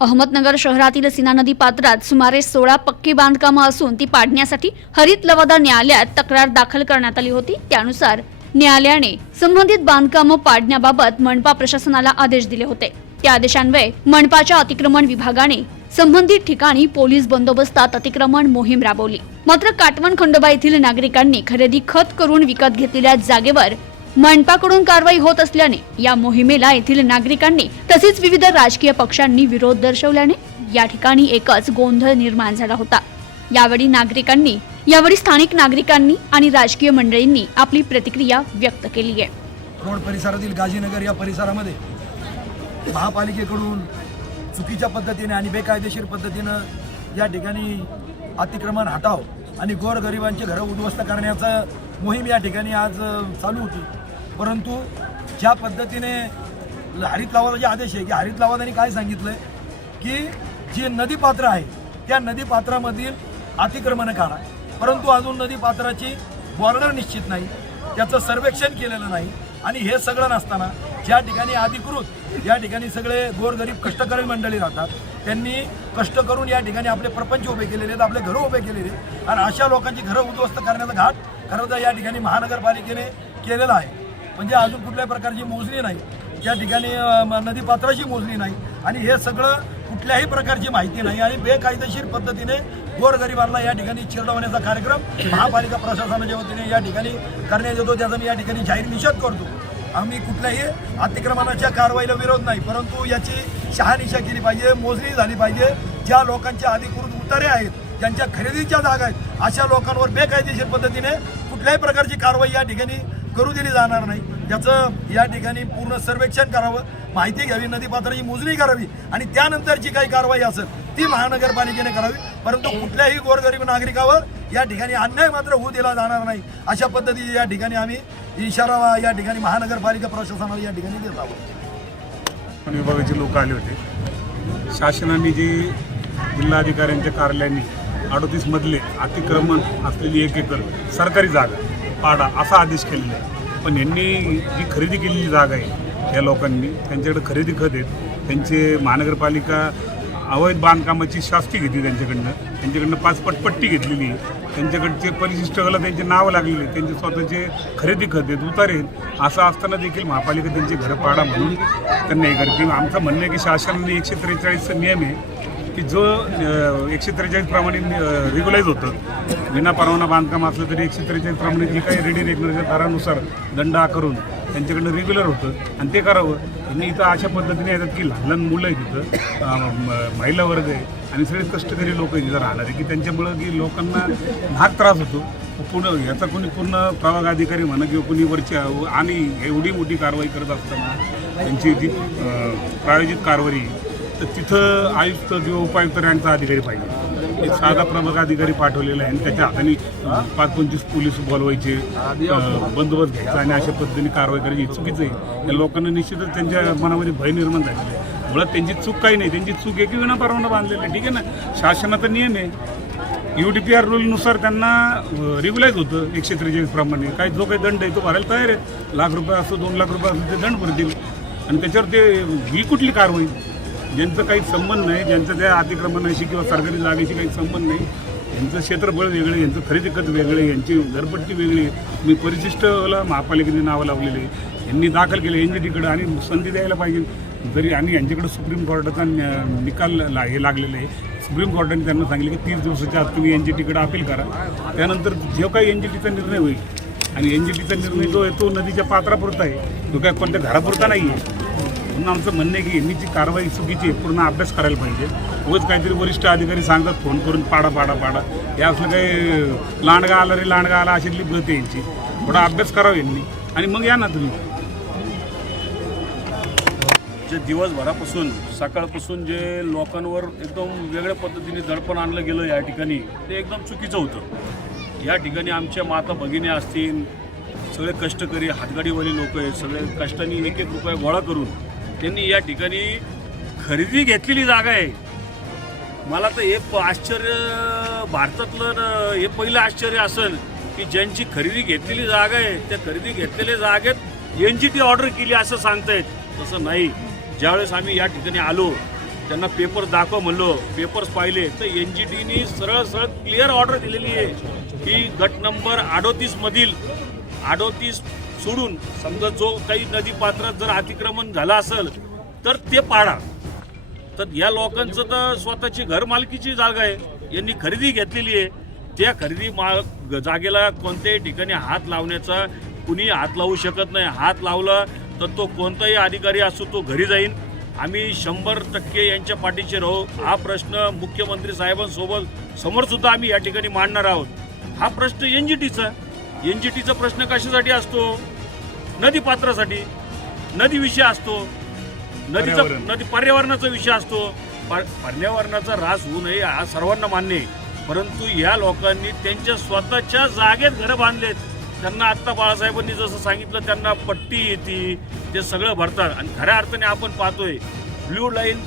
अहमदनगर शहरातील सीना नदी पात्रात सुमारे 16 पक्की बांधकामं असून ती पाडण्यासाठी हरित लवादा न्यायालयात तक्रार दाखल करण्यात आली होती। त्यानुसार न्यायालयाने संबंधित बांधकामं पाडण्याबाबत मनपा प्रशासनाला आदेश दिले होते। त्या आदेशान्वये मनपाच्या अतिक्रमण विभागाने संबंधित ठिकाणी पोलीस बंदोबस्तात अतिक्रमण मोहीम राबवली। मात्र काटवण खंडोबा येथील नागरिकांनी खरेदी खत करून विकत घेतलेल्या जागेवर मनपाकडून कारवाई होत असल्याने या मोहिमेला येथील नागरिकांनी तसेच विविध राजकीय पक्षांनी विरोध दर्शवल्याने या ठिकाणी एकच गोंधळ निर्माण झाला होता। यावेळी स्थानिक नागरिकांनी आणि राजकीय मंडळींनी आपली प्रतिक्रिया व्यक्त केली आहे। रोड परिसरातील गाजीनगर या परिसरामध्ये महापालिकेकडून चुकीच्या पद्धतीने आणि बेकायदेशीर पद्धतीने या ठिकाणी अतिक्रमण हटाव आणि गोरगरिबांचे घरं उद्ध्वस्त करण्याचा मोहीम या ठिकाणी आज चालू होती। परंतु ज्या पद्धतीने हरित लवादाचे आदेश आहे की हरित लवादाने काय सांगितलंय की जे नदीपात्र आहे त्या नदीपात्रामधील अतिक्रमण काढा, परंतु अजून नदीपात्राची बॉर्डर निश्चित नाही, त्याचं सर्वेक्षण केलेलं नाही। आणि हे सगळं नसताना ज्या ठिकाणी अधिकृत या ठिकाणी सगळे गोरगरीब कष्टकरी मंडळी राहतात, त्यांनी कष्ट करून या ठिकाणी आपले प्रपंच उभे केलेले आहेत, आपले घरं उभे केलेले आहेत आणि अशा लोकांची घरं उद्ध्वस्त करण्याचा घाट खरं तर या ठिकाणी महानगरपालिकेने केलेला आहे। म्हणजे अजून कुठल्याही प्रकारची मोजणी नाही, त्या ठिकाणी नदीपात्राची मोजणी नाही आणि हे सगळं कुठल्याही प्रकारची माहिती नाही आणि बेकायदेशीर पद्धतीने गोरगरिबांना या ठिकाणी चिरडवण्याचा कार्यक्रम महापालिका प्रशासनाच्या वतीने या ठिकाणी करण्यात येतो, त्याचा मी या ठिकाणी जाहीर निषेध करतो। आम्ही कुठल्याही अतिक्रमणाच्या कारवाईला विरोध नाही, परंतु याची शहानिशा केली पाहिजे, मोजणी झाली पाहिजे। ज्या लोकांचे अधिकृत उतारे आहेत, ज्यांच्या खरेदीच्या जागा आहेत, अशा लोकांवर बेकायदेशीर पद्धतीने कुठल्याही प्रकारची कारवाई या ठिकाणी करू दिली जाणार नाही। त्याचं या ठिकाणी पूर्ण सर्वेक्षण करावं, माहिती घ्यावी, नदीपात्राची मोजणी करावी आणि त्यानंतरची काही कारवाई असेल ती महानगरपालिकेने करावी, परंतु कुठल्याही गोरगरीब नागरिकावर या ठिकाणी अन्याय मात्र होऊ दिला जाणार नाही, अशा पद्धतीने या ठिकाणी आम्ही इशारा या ठिकाणी महानगरपालिका प्रशासनाला या ठिकाणी देत आहोत। विभागाचे लोक आले होते। शासनाने जे जिल्हाधिकाऱ्यांच्या कार्यालयांनी 38 मधले अतिक्रमण असलेली 1 एकर सरकारी जागा पाडा असा आदेश केलेला आहे। पण यांनी जी खरेदी केलेली जागा आहे या लोकांनी त्यांच्याकडे खरेदी खत आहेत, त्यांचे महानगरपालिका अवैध बांधकामाची शास्ती घेतली, त्यांच्याकडनं 5 पट्टी घेतलेली आहे, त्यांच्याकडचे परिशिष्टकाला त्यांचे नावं लागलेले, त्यांचे स्वतःचे खरेदी खत आहेत, उतारे आहेत। असं असताना देखील महापालिका त्यांचे घरं पाडा म्हणून त्यांना हे करते। आमचं म्हणणं आहे की शासनाने 143चा नियम आहे की जो 143 प्रमाणे रेग्युलाइज होतं, विना परवाना बांधकाम असलं तरी 143 प्रमाणे जी काही रेडी रेग्युलरच्या दरानुसार दंड आकारून त्यांच्याकडनं रेग्युलर होतं आणि ते करावं। आणि इथं अशा पद्धतीने येतात की लहान लहान मुलं आहेत, तिथं महिला वर्ग आहे आणि सगळे कष्टकरी लोक तिथं राहणारे की त्यांच्यामुळं की लोकांना नाक त्रास होतो। पूर्ण याचा कोणी पूर्ण प्रभाग अधिकारी म्हणा किंवा कोणी वरच्या आणि एवढी मोठी कारवाई करत असताना त्यांची जी प्रायोजित कारवाई तर तिथं आयुक्त किंवा उपायुक्त यांचा अधिकारी पाहिजे। एक साधा प्रभाग अधिकारी पाठवलेला आहे आणि त्याच्या हाताने 5-25 पोलीस बोलवायचे, बंदोबस्त घ्यायचा आणि अशा पद्धतीने कारवाई करायची चुकीचं आहे। या लोकांना निश्चितच त्यांच्या मनामध्ये भय निर्माण झालेला आहे। मुळात त्यांची चूक काही नाही, त्यांची चूक आहे की विना परवाना बांधलेलं आहे, ठीक आहे ना, शासनाचा नियम आहे। UDPR रूलनुसार त्यांना रेग्युलाइज होतं 143 प्रमाणे, काही जो काही दंड आहे तो भरायला तयार आहे। ₹1,00,000 असो 2,00,000 असो ते दंड भरतील आणि त्याच्यावर ते ही कुठली कारवाई, ज्यांचं काही संबंध नाही, ज्यांचं त्या अतिक्रमणाशी किंवा सरकारी जागेशी काही संबंध नाही, यांचं क्षेत्रफळ वेगळं, यांचं खरेदी खत वेगळे, यांची घरपट्टी वेगळी, मी परिशिष्टला महापालिकेने नावं लावलेले, यांनी दाखल केले NGTकडे आणि संधी द्यायला पाहिजे जरी। आणि यांच्याकडे सुप्रीम कोर्टाचा निकाल हे लागलेलं आहे। सुप्रीम कोर्टाने त्यांना सांगितलं की 30 दिवसाच्या आत तुम्ही NGTकडे अपील करा, त्यानंतर जो काही NGTचा निर्णय होईल आणि NGTचा निर्णय जो आहे तो नदीच्या पात्रापुरता आहे, तो काय कोणत्या घरापुरता नाही आहे। म्हणून आमचं म्हणणं आहे की यांनी जी कारवाई चुकीची आहे, पूर्ण अभ्यास करायला पाहिजे। रोज काहीतरी वरिष्ठ अधिकारी सांगतात फोन करून पाडा हे असलं काही लांडगा आला रे लांडगा आला अशातली गत आहे यांची। थोडा अभ्यास करावा यांनी आणि मग या ना तुम्ही। जे दिवसभरापासून सकाळपासून जे लोकांवर एकदम वेगळ्या पद्धतीने दडपण आणलं गेलं या ठिकाणी, ते एकदम चुकीचं होतं। या ठिकाणी आमच्या माता भगिनी असतील, सगळे कष्टकरी हातगाडीवाले लोक आहेत, सगळे कष्टाने 1-1 रुपया गोळा करून त्यांनी या ठिकाणी खरेदी घेतलेली जागा आहे। मला तर हे आश्चर्य भारतातलं हे पहिलं आश्चर्य असेल की ज्यांची खरेदी घेतलेली जागा आहे त्या खरेदी घेतलेल्या जागेत NGT ऑर्डर केली असं सांगतायत। तसं नाही। ज्यावेळेस आम्ही या ठिकाणी आलो त्यांना पेपर दाखव म्हणलो, पेपर्स पाहिले तर NGTनी सरळ सरळ क्लिअर ऑर्डर दिलेली आहे की गट नंबर 38 मधील 38 सोडून समजा जो काही नदी पात्रात जर अतिक्रमण झालं असेल तर ते पाडा. तर या लोकांचं तर स्वतःची घर मालकीची जागा आहे, यांनी खरेदी घेतलेली आहे. त्या खरेदी जागेला कोणत्याही ठिकाणी हात लावण्याचा कुणी हात लावू शकत नाही. हात लावला तर तो कोणताही अधिकारी असो तो घरी जाईल. आम्ही 100% यांच्या पाठीशी राहू. हा प्रश्न मुख्यमंत्री साहेबांसोबत समोर सुद्धा आम्ही या ठिकाणी मांडणार आहोत. हा प्रश्न NGTचा प्रश्न कशासाठी असतो? नदी पात्रासाठी, नदी विषय असतो, नदी पर्यावरणाचा विषय असतो. पर्यावरणाचा ऱ्हास होऊ नये हा सर्वांना मान्य आहे, परंतु या लोकांनी त्यांच्या स्वतःच्या जागेत घरं बांधलेत. त्यांना आत्ता बाळासाहेबांनी जसं सांगितलं त्यांना पट्टी येते, ते सगळं भरतात. आणि खऱ्या अर्थाने आपण पाहतोय ब्ल्यू लाईन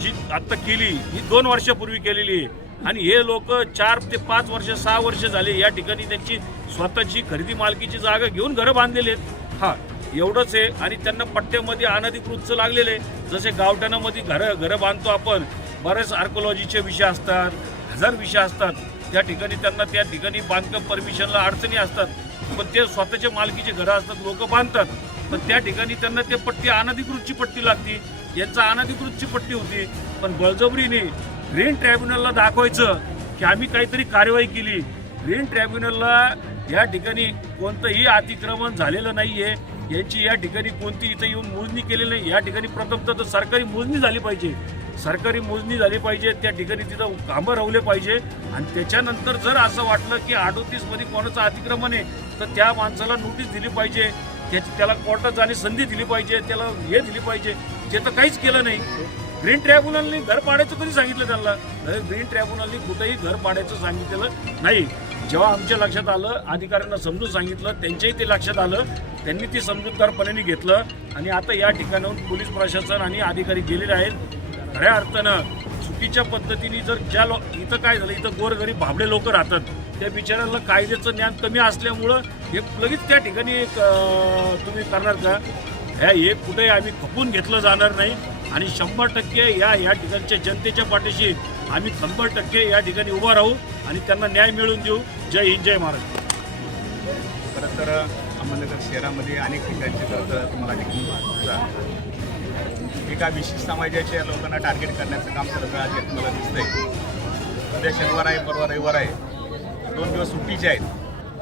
जी आत्ता केली ही 2 वर्षापूर्वी केलेली आहे. आणि हे लोक 4 ते 5 वर्ष 6 वर्ष झाले या ठिकाणी त्यांची स्वतःची खरेदी मालकीची जागा घेऊन घरं बांधलेली आहेत. हा एवढंच आहे. आणि त्यांना पट्ट्यामध्ये अनधिकृतचं लागलेलं आहे. जसे गावठाणामध्ये घरं बांधतो आपण, बरेच आर्कोलॉजीचे विषय असतात, 1000 विषय असतात. त्या ठिकाणी त्यांना त्या ठिकाणी बांधकाम परमिशनला अडचणी असतात, पण ते स्वतःच्या मालकीचे घरं असतात, लोक बांधतात. पण त्या ठिकाणी त्यांना ते पट्टी अनधिकृतची पट्टी लागती. यांचा अनधिकृतची पट्टी होती, पण बळजबरीने ग्रीन ट्रायब्युनलला दाखवायचं की आम्ही काहीतरी कारवाई केली. ग्रीन ट्रायब्युनलला या ठिकाणी कोणतंही अतिक्रमण झालेलं नाहीये. यांची या ठिकाणी कोणती इथं येऊन मोजणी केलेली नाही. या ठिकाणी प्रथमतः तर सरकारी मोजणी झाली पाहिजे, सरकारी मोजणी झाली पाहिजे. त्या ठिकाणी तिथं कामं रावले पाहिजे. आणि त्याच्यानंतर जर असं वाटलं की 38 मध्ये कोणाचं अतिक्रमण आहे तर त्या माणसाला नोटीस दिली पाहिजे, त्याला कोर्टात जाण्याची संधी दिली पाहिजे, त्याला हे दिली पाहिजे. ते तर काहीच केलं नाही. ग्रीन ट्रायब्युनलनी घर पाडायचं कधी सांगितलं त्यांना? ग्रीन ट्रायब्युनलनी कुठेही घर पाडायचं सांगितलेलं नाही. जेव्हा आमच्या लक्षात आलं, अधिकाऱ्यांना समजून सांगितलं, त्यांच्याही ते लक्षात आलं, त्यांनी ती समजूतदारपणाने घेतलं. आणि आता या ठिकाणाहून पोलीस प्रशासन आणि अधिकारी गेलेले आहेत. खऱ्या अर्थानं चुकीच्या पद्धतीने जर इथं काय झालं, इथं गोरगरीब भाबडे लोक राहतात, त्या बिचाऱ्यांना कायद्याचं ज्ञान कमी असल्यामुळं हे लगेच त्या ठिकाणी तुम्ही करणार का? हे कुठेही आम्ही खपून घेतलं जाणार नाही. आणि 100% या ठिकाणच्या जनतेच्या पाठीशी आम्ही 100% या ठिकाणी उभा राहू आणि त्यांना न्याय मिळवून देऊ. जय हिंद, जय महाराष्ट्र. खरं तर अहमदनगर शहरामध्ये अनेक ठिकाणचे खरं तुम्हाला देखील एका विशिष्ट समाजाच्या लोकांना टार्गेट करण्याचं काम करत आज तुम्हाला दिसतंय. उद्या शनिवार आहे, परवा रविवार आहे, 2 दिवस सुट्टीचे आहेत.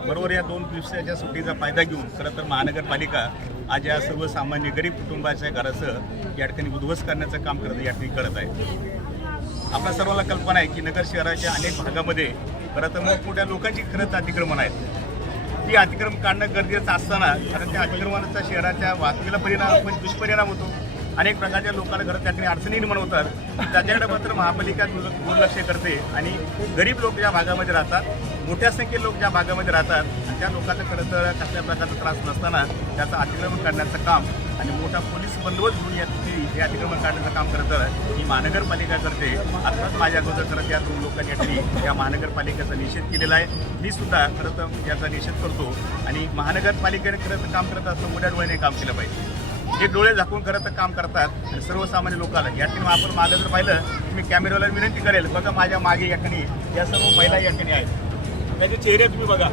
बरोबर या 2 दिवसाच्या सुट्टीचा फायदा घेऊन खरं तर महानगरपालिका आज या सर्वसामान्य गरीब कुटुंबाच्या घराचं या ठिकाणी उद्ध्वस्त करण्याचं काम या ठिकाणी करत आहे. आपल्या सर्वांना कल्पना आहे की नगर शहराच्या अनेक भागामध्ये खरं तर मोठमोठ्या लोकांची खरंच अतिक्रमण आहेत. ती अतिक्रमण काढणं गरजेचं असताना कारण त्या अतिक्रमणाचा शहराच्या वाहतुकीला दुष्परिणाम होतो. अनेक प्रकारच्या लोकांना घरात त्या ठिकाणी अडचणी निर्माण होतात. त्याच्याकडे मात्र महापालिका दुर्लक्ष करते आणि गरीब लोक ज्या भागामध्ये राहतात, मोठ्या संख्येने लोक ज्या भागामध्ये राहतात आणि त्या लोकांना खरं तर कसल्या प्रकारचा त्रास नसताना त्याचं अतिक्रमण काढण्याचं काम आणि मोठा पोलीस बंदोबस्त घेऊन हे अतिक्रमण काढण्याचं काम करतं ही महानगरपालिका करते. आत्ताच माझ्या अगोदर खरं त्या 2 लोकांनी यासाठी या महानगरपालिकेचा निषेध केलेला आहे. मी सुद्धा खरं तर याचा निषेध करतो. आणि महानगरपालिकेने खरं तर काम करत असतं मोठ्या डोळ्याने काम केलं पाहिजे. हे डोळे झाकून खरं तर काम करतात आणि सर्वसामान्य लोकांना या ठिकाणी आपण मागं जर पाहिलं मी कॅमेराला विनंती करेल, बघा माझ्या मागे या ठिकाणी या सर्व महिला या ठिकाणी आहेत, त्याचे चेहरे तुम्ही बघा.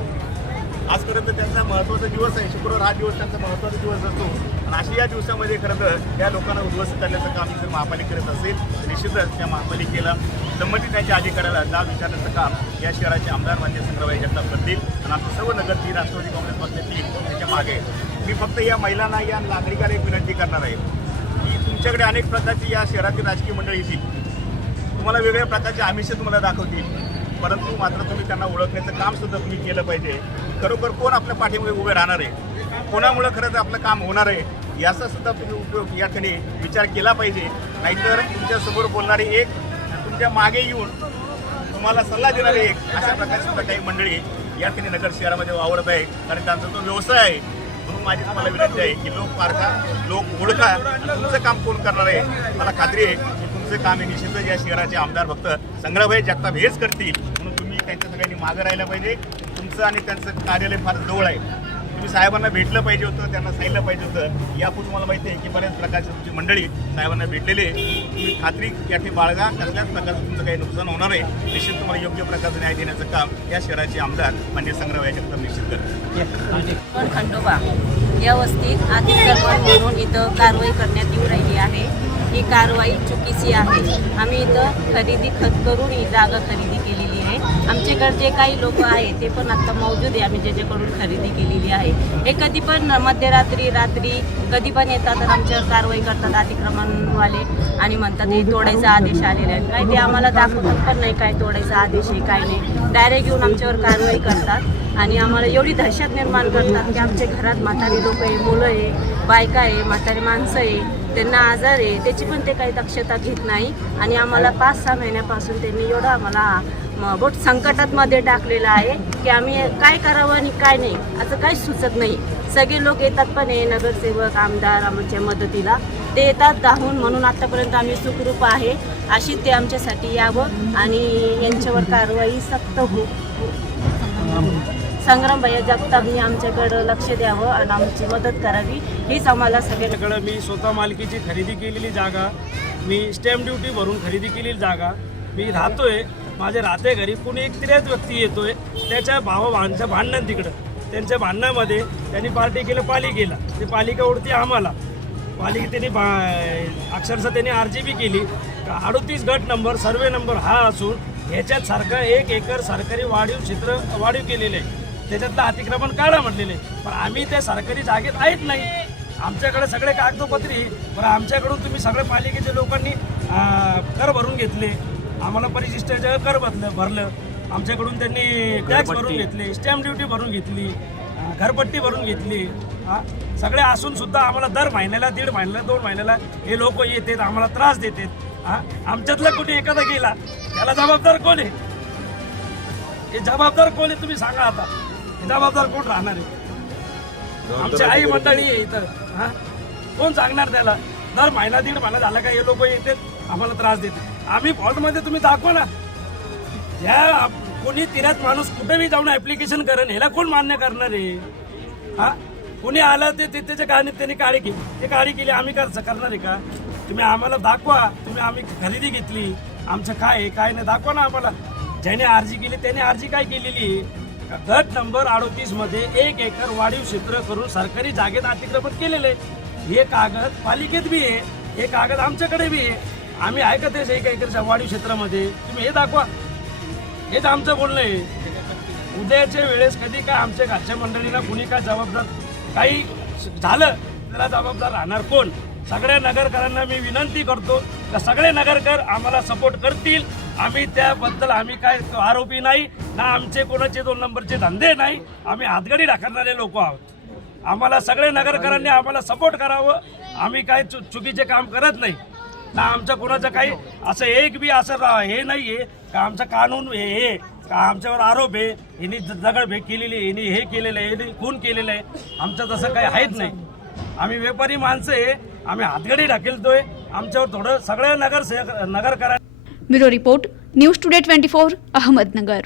आज खरं तर त्यांचा महत्त्वाचा दिवस आहे. शुक्रवार हा दिवस त्यांचा महत्त्वाचा दिवस असतो आणि अशा या दिवसामध्ये खरं तर त्या लोकांना उद्ध्वस्त करण्याचं काम जर महापालिका करत असेल तर निश्चितच त्या महापालिकेला संबंधित त्यांच्या अधिकाऱ्याला जाब विचारण्याचं काम या शहराचे आमदार मान्य संग्रामभाई जगताप करतील. आणि आमचे सर्व नगरची राष्ट्रवादी काँग्रेस पक्षाची त्याच्या मागे आहे. मी फक्त या महिलांना या नागरिकांना एक विनंती करणार आहे की तुमच्याकडे अनेक प्रकारची या शहरातील राजकीय मंडळी येतील, तुम्हाला वेगवेगळ्या प्रकारचे आमिष तुम्हाला दाखवतील, परंतु मात्र तुम्ही त्यांना ओळखण्याचं काम सुद्धा तुम्ही केलं पाहिजे. खरोखर कोण आपल्या पाठीमागे उभे राहणार आहे, कोणामुळं खरं तर आपलं काम होणार आहे याचा सुद्धा तुम्ही उपयोग या ठिकाणी विचार केला पाहिजे. नाहीतर तुमच्यासमोर बोलणारे एक, तुमच्या मागे येऊन तुम्हाला सल्ला देणारे एक, अशा प्रकारची सुद्धा काही मंडळी या ठिकाणी नगर शहरामध्ये वावरत आहे. कारण त्यांचा तो व्यवसाय आहे. म्हणून माझी तुम्हाला विनंती आहे की लोक पारखा, लोक ओळखा आणि तुमचं काम कोण करणार आहे. मला खात्री आहे की तुमचं काम हे निश्चितच या शहराचे आमदार फक्त संग्रामभाई जगताप हेच करतील. म्हणून तुम्ही त्यांच्या सगळ्यांनी मागं राहायला पाहिजे. तुमचं आणि त्यांचं कार्यालय फार जवळ आहे. तुम्ही साहेबांना भेटलं पाहिजे होतं, त्यांना सांगितलं पाहिजे होतं. यापूर्वी तुम्हाला माहिती आहे की बऱ्याच प्रकारची तुमची मंडळी साहेबांना भेटलेली आहे. तुम्ही खात्री या ठिकाणी बाळगा, कसल्याच प्रकारचं तुमचं काही नुकसान होणार आहे. निश्चित तुम्हाला योग्य प्रकारचं न्याय देण्याचं काम या शहराचे आमदार माननीय संग्राम याच्याकडे निश्चित करतात. पण खंडोबा या वस्तीत अतिक्रमण म्हणून इथं कारवाई करण्यात येऊ राहिली आहे. ही कारवाई चुकीची आहे. आम्ही इथं खरेदी खत करून ही जागा खरेदी केलेली आहे. आमच्याकडचे काही लोक आहेत ते पण आत्ता मौजूद आहे, आम्ही ज्याच्याकडून खरेदी केलेली आहे. हे कधी पण मध्यरात्री रात्री कधी पण येतात तर आमच्यावर कारवाई करतात अतिक्रमणवाले आणि म्हणतात हे तोडायचा आदेश आलेला आहे. काही ते आम्हाला दाखवतात पण नाही काय तोडायचा आदेश आहे काय नाही. डायरेक्ट येऊन आमच्यावर कारवाई करतात आणि आम्हाला एवढी दहशत निर्माण करतात की आमच्या घरात म्हातारी लोक आहे, मुलं आहे, बायका आहे, म्हातारी माणसं आहे, त्यांना आजार आहे, त्याची पण ते काही दक्षता घेत नाही. आणि आम्हाला 5-6 महिन्यापासून त्यांनी एवढं आम्हाला बोट संकटात मध्ये टाकलेलं आहे की आम्ही काय करावं आणि काय नाही असं काही सुचत नाही. सगळे लोक येतात पण आहे, नगरसेवक आमदार आमच्या मदतीला ते येतात धावून. म्हणून आत्तापर्यंत आम्ही सुखरूप आहे. अशी ते आमच्यासाठी यावं आणि यांच्यावर कारवाई सक्त हो. संग्राम भैया जगतापनी आमच्याकडं लक्ष द्यावं आणि आमची मदत करावी हीच आम्हाला सगळ्यांकडं. मी स्वतः मालकीची खरेदी केलेली जागा, मी स्टॅम्प ड्युटी भरून खरेदी केलेली जागा, मी राहतोय. माझ्या राहते घरी कुणी एक 3 व्यक्ती येतोय, त्याच्या भावाभावांचं भांडण तिकडं. त्यांच्या भांडणामध्ये त्यांनी पार्टी केलं, पालिकेला. ते पालिका उडती आम्हाला. पालिका त्यांनी अक्षरशः त्यांनी RGB केली. 38 गट नंबर सर्वे नंबर हा असून ह्याच्यात सारखं 1 एकर सरकारी वाढीव केलेले आहे. त्याच्यातलं अतिक्रमण काढा म्हटलेले, पण आम्ही त्या सरकारी जागेत आहेत नाही. आमच्याकडे सगळे कागदोपत्री, पण आमच्याकडून तुम्ही सगळे पालिकेच्या लोकांनी कर भरून घेतले, आम्हाला परिशिष्टाचं कर भरलं, आमच्याकडून त्यांनी टॅक्स भरून घेतले, स्टॅम्प ड्युटी भरून घेतली, घरपट्टी भरून घेतली. सगळे असून सुद्धा आम्हाला दर महिन्याला 1.5 महिन्याला 2 महिन्याला हे लोक येतात, आम्हाला त्रास देतात. आमच्यातला कोणी एखादा गेला त्याला जबाबदार कोण आहे? हे जबाबदार कोण आहे तुम्ही सांगा आता. हे जबाबदार कोण राहणार आहे? आमची आई मंडळी आहे इथं. कोण सांगणार त्याला? दर महिना 1.5 महिना झाला का हे लोक येतात आम्हाला त्रास देते. आम्ही फॉल्टमध्ये तुम्ही दाखवा ना. या कोणी 3 माणूस कुठेही जाऊन ऍप्लिकेशन करेन, ह्याला कोण मान्य करणार आहे? कोणी आलं ते त्याच्या गाणीत त्यांनी काळी केली, ते काळी केली, आम्ही करणार आहे का? तुम्ही आम्हाला दाखवा. तुम्ही आम्ही खरेदी घेतली, आमचं काय आहे काय नाही दाखवा ना आम्हाला. ज्याने अर्जी केली त्याने अर्जी काय केलेली आहे? गट नंबर 38 मध्ये 1 एकर वाढीव क्षेत्र करून सरकारी जागेत अतिक्रमण केलेलं आहे. हे कागद पालिकेत बी आहे, हे कागद आमच्याकडे बी आहे. आम्ही आहे का ते 1 एकरच्या वाढीव क्षेत्रामध्ये? तुम्ही हे दाखवा. हेच आमचं बोलणं आहे. उद्याच्या वेळेस कधी काय आमच्या घरच्या मंडळीला कुणी काय जबाबदार काही झालं त्याला जबाबदार राहणार कोण? सगळ्या नगरकरांना मी विनंती करतो की सगळे नगरकर आम्हाला सपोर्ट करतील. आम्ही त्याबद्दल आम्ही काय आरोपी नाही ना, आमचे कोणाचे 2 नंबरचे धंदे नाही. आम्ही हातगडी टाकणारे लोक आहोत. आम्हाला सगळे नगरकरांनी आम्हाला सपोर्ट करावं. आम्ही काय चुकीचे काम करत नाही ना. आमचं कोणाचं काही असं एक बी असं हे नाही आहे का आमचं कानून हे का आमच्यावर आरोप आहे यांनी दगडफेक केलेली आहे, यांनी हे केलेलं आहे, यांनी खून केलेलं आहे. आमचं तसं काही आहेच नाही. आम्ही व्यापारी माणसं आहे. आम्ही हातगडी ढकलतोय. आमच्यावर थोडं सगळ्या नगरकरांनी. Bureau report, news today 24, Ahmednagar.